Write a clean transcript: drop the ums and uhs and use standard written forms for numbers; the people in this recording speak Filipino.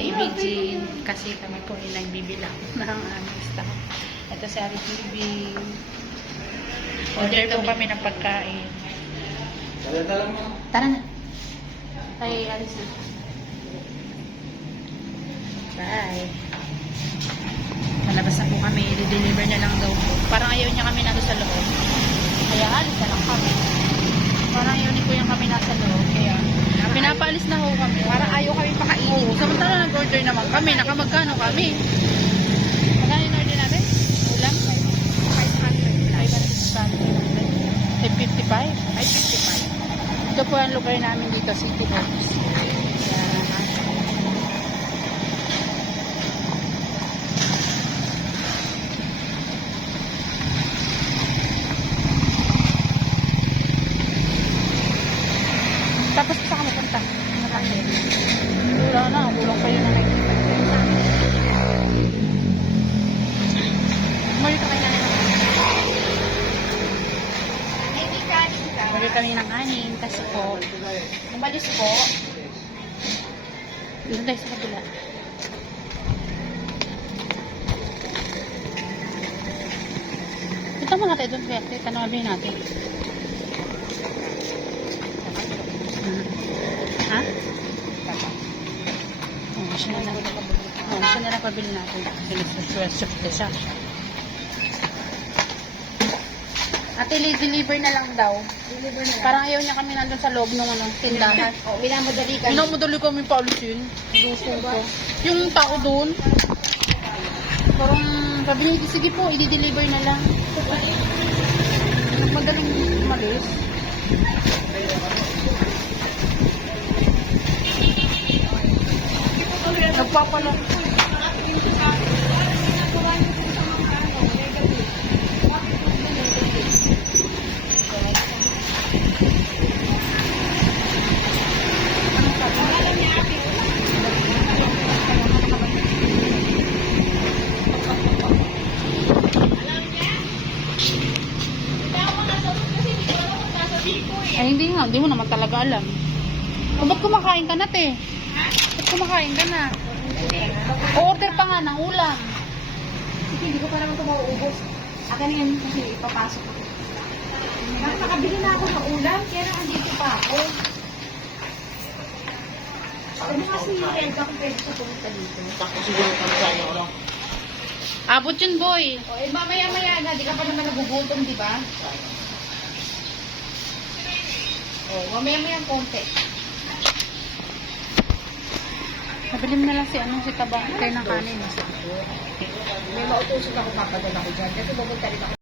sa Ibigin kasi kami po ay nagbibilang ng aming staff. Ito si Ari TV. Order po kami ng pagkain. Tara na. Ay, alis na. Bye. Malabas na po kami. I-deliver na lang daw po. Parang ayaw niya kami nado sa loob. Kaya alis na lang kami. Parang ayaw ni Kuya kami nasa loob. Kaya pinapaalis na ho kami. Parang ayaw kami pakainin. Samantala nag-order naman kami. Nakamagkano kami? Magkano in order natin? Ulam? 500. 55? Ay, 55. Ito po ang lugar namin dito, City Homes. Yan. Tapos saan ka mapunta? Wala na, kulang pa yun na nakikita. Mali ka kayo na order kami ng aning kasi po ang balis po doon tayo sa kabila. Punta muna tayo doon kaya tanongin natin. Ha? Siya na lang pabili natin kasi nagsuswesok na siya. Ate, deliver na lang daw. Deliver na lang. Parang ayaw niya kami nandun sa loob ng tindahan. Oh, minamadali kami. Minamadali kami paalisin. Gusto ko. Yung tao doon, parang sabi niya, sige po, i-deliver na lang. Magaling umalis. Nagpapala. Ay, hindi nga. Hindi mo naman talaga alam. O, ba't kumakain ka na, te? Ba't kumakain ka na? O-order pa nga ng ulam. Hindi ko pa naman ito mauubos. Akin yan kasi ipapasok ko. Nakakabili na ako ng ulam, kaya na andito pa ako. Ano kasi yung renta kung pwede sa pumunta dito? Abot yun, boy. O, eh mamaya-maya na, di ka pa naman nagugutom, di ba? O, mamaya-maya ang konti. Nabili mo na lang si Tabang kayo ng kanin. May mautusok ako papadala ko dyan. Kasi pumunta rin ako.